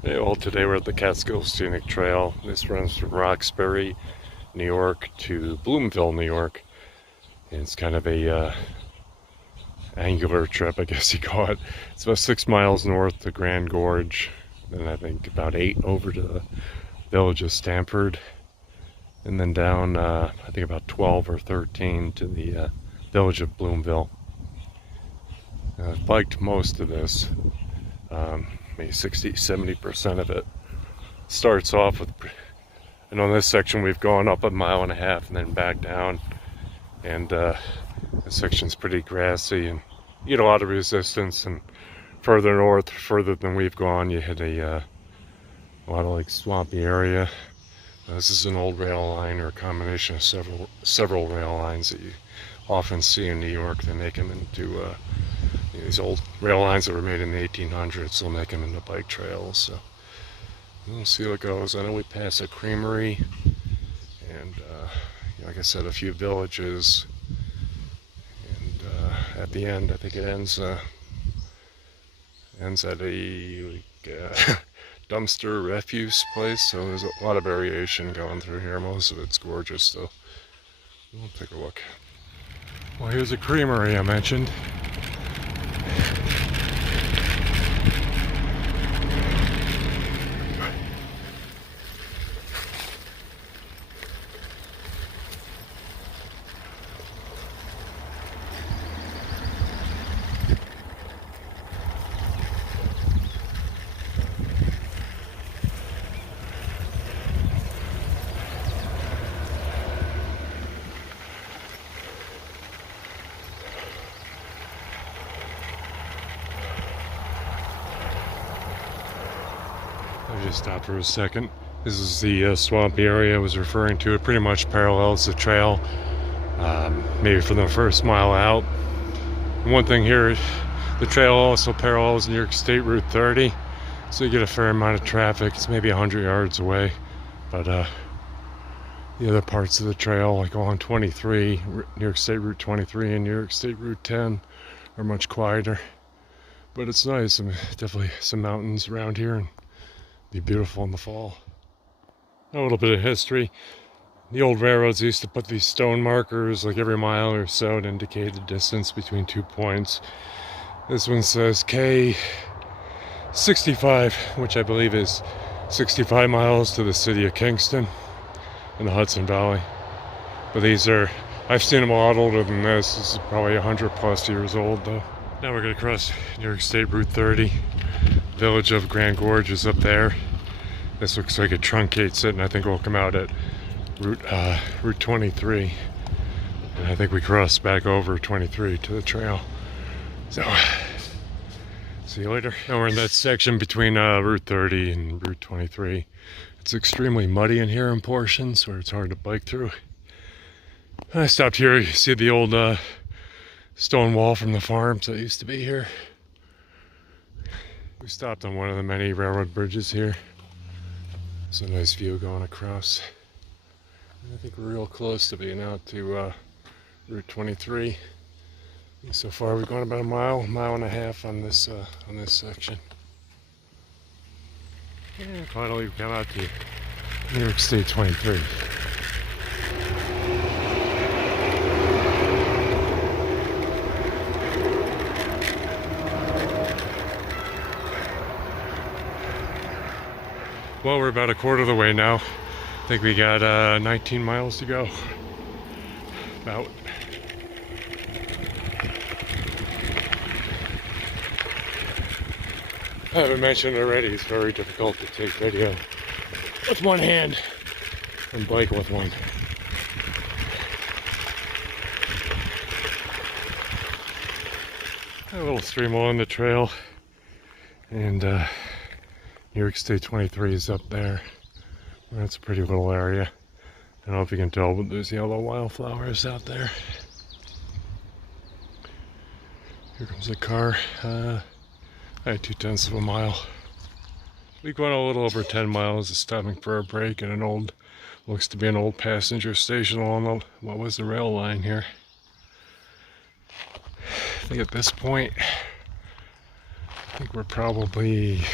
Hey, well, today we're at the Catskill Scenic Trail. This runs from Roxbury, New York to Bloomville, New York. And it's kind of a angular trip, I guess you call it. It's about 6 miles north to Grand Gorge, then I think about 8 over to the village of Stamford, and then down, I think about 12 or 13 to the village of Bloomville. I've biked most of this, maybe 60-70% of it. Starts off with, and on this section we've gone up 1.5 miles and then back down, and this section's pretty grassy and you get a lot of resistance. And further north, further than we've gone, you hit a lot of like swampy area. This is an old rail line, or a combination of several rail lines that you often see in New York. They make them into these old rail lines that were made in the 1800s. They'll make them into bike trails. So we'll see how it goes. I know we pass a creamery, and like I said, a few villages, and at the end, I think it ends at a dumpster refuse place. So there's a lot of variation going through here. Most of it's gorgeous, so we'll take a look. Well, here's a creamery I mentioned. I just stopped for a second. This is the swampy area I was referring to. It pretty much parallels the trail, maybe for the first mile out. And one thing here, the trail also parallels New York State Route 30, so you get a fair amount of traffic. It's maybe 100 yards away, but the other parts of the trail, like along 23, New York State Route 23 and New York State Route 10, are much quieter. But it's nice, and definitely some mountains around here, and be beautiful in the fall. A little bit of history. The old railroads used to put these stone markers like every mile or so to indicate the distance between 2 points. This one says K65, which I believe is 65 miles to the city of Kingston in the Hudson Valley. But these are, I've seen them a lot older than this. This is probably 100 plus years old though. Now we're going to cross New York State Route 30. Village of Grand Gorge is up there. This looks like it truncates it, and I think we'll come out at Route 23. And I think we cross back over 23 to the trail. So, see you later. Now we're in that section between Route 30 and Route 23. It's extremely muddy in here in portions where it's hard to bike through. I stopped here. You see the old stone wall from the farms that used to be here. We stopped on one of the many railroad bridges here. It's a nice view going across. And I think we're real close to being out to Route 23. And so far we've gone about a mile and a half on this section. And finally we come out to New York State 23. Well, we're about a quarter of the way now. I think we got 19 miles to go. About. I haven't mentioned already, it's very difficult to take video with one hand and bike with one. A little stream along the trail, and New York State 23 is up there. That's a pretty little area. I don't know if you can tell, but there's yellow wildflowers out there. Here comes a car. I had 2/10 of a mile. We've gone a little over 10 miles, stopping for a break at an old, looks to be an old passenger station along the, what was the rail line here. I think at this point, I think we're probably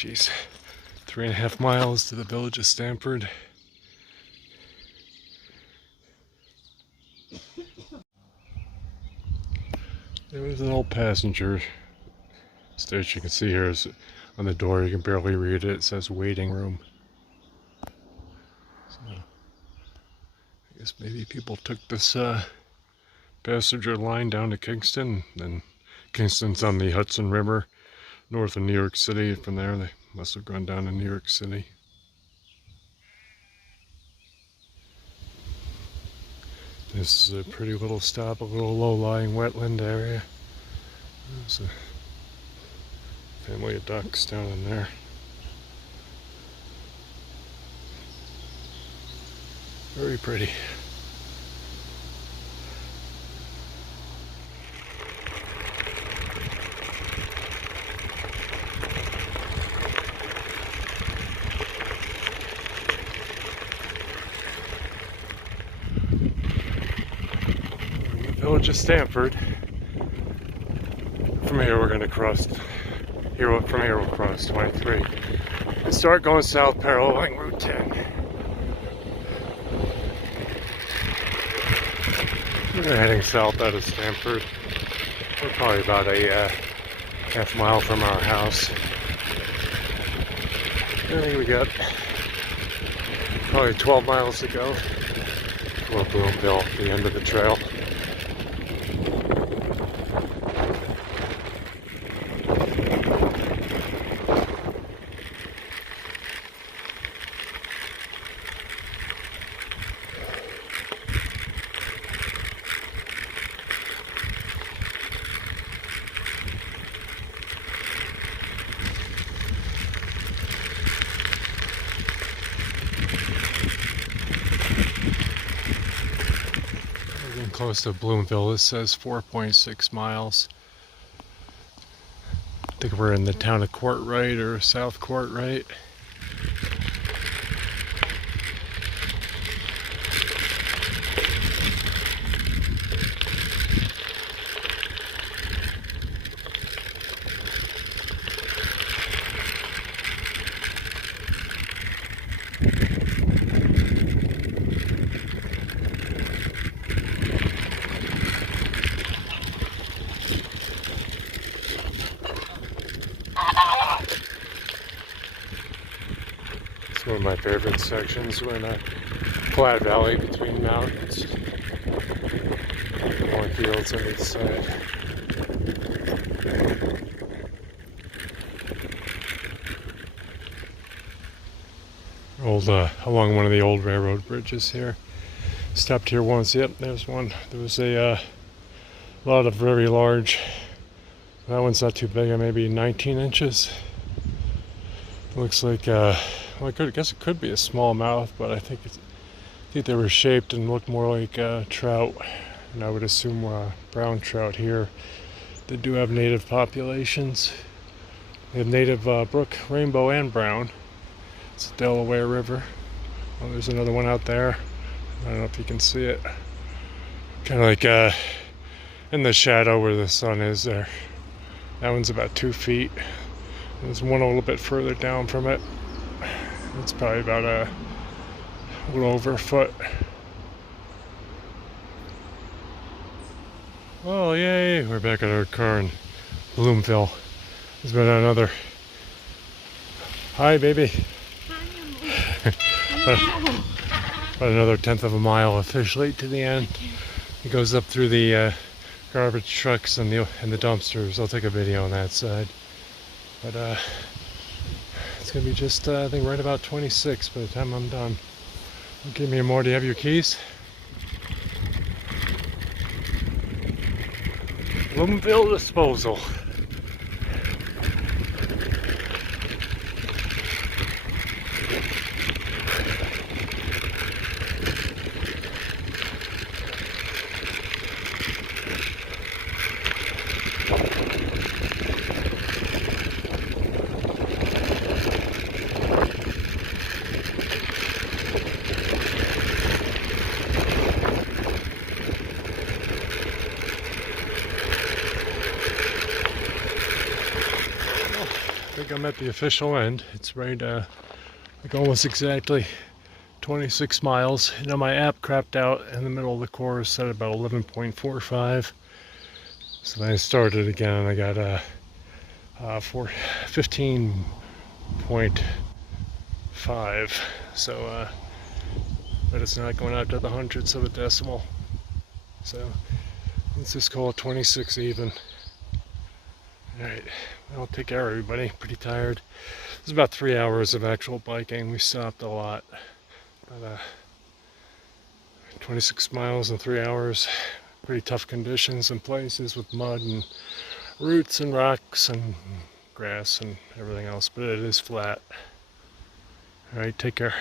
Jeez, 3.5 miles to the village of Stamford. There was an old passenger station. You can see here is on the door. You can barely read it. It says waiting room. So I guess maybe people took this passenger line down to Kingston. Then Kingston's on the Hudson River, north of New York City. From there, they must have gone down to New York City. This is a pretty little stop, a little low-lying wetland area. There's a family of ducks down in there. Very pretty. Village of Stamford. From here we're going to cross, from here we'll cross 23 and start going south paralleling Route 10. We're heading south out of Stamford. We're probably about a half mile from our house. I think we got probably 12 miles to go toward Bloomville, the end of the trail. Close to Bloomville. This says 4.6 miles. I think we're in the town of Courtright or South Courtright. It's one of my favorite sections. We're in a flat valley between mountains. Cornfields on each side. Along one of the old railroad bridges here. Stopped here once. Yep, there's one. There was a lot of very large. That one's not too big. Maybe 19 inches. Looks like well, I guess it could be a smallmouth, but I think they were shaped and looked more like trout, and I would assume brown trout here. They do have native populations. They have native brook, rainbow, and brown. It's the Delaware River. Oh, there's another one out there. I don't know if you can see it. Kind of like in the shadow where the sun is there. That one's about 2 feet. There's one a little bit further down from it. It's probably about a little over a foot. Oh, yay! We're back at our car in Bloomville. There's been another. Hi, baby. About another 1/10 of a mile officially to the end. It goes up through the garbage trucks and the dumpsters. I'll take a video on that side. But it's gonna be just I think right about 26 by the time I'm done. Give me more. Do you have your keys? Bloomville disposal. like I'm at the official end. It's right, like almost exactly 26 miles. You know, my app crapped out in the middle of the course at about 11.45. So then I started again and I got 15.5. So, but it's not going out to the hundredths of a decimal. So let's just call it 26 even. Alright, well, take care everybody. Pretty tired. It was about 3 hours of actual biking. We stopped a lot. But 26 miles in 3 hours. Pretty tough conditions in places with mud and roots and rocks and grass and everything else. But it is flat. Alright, take care.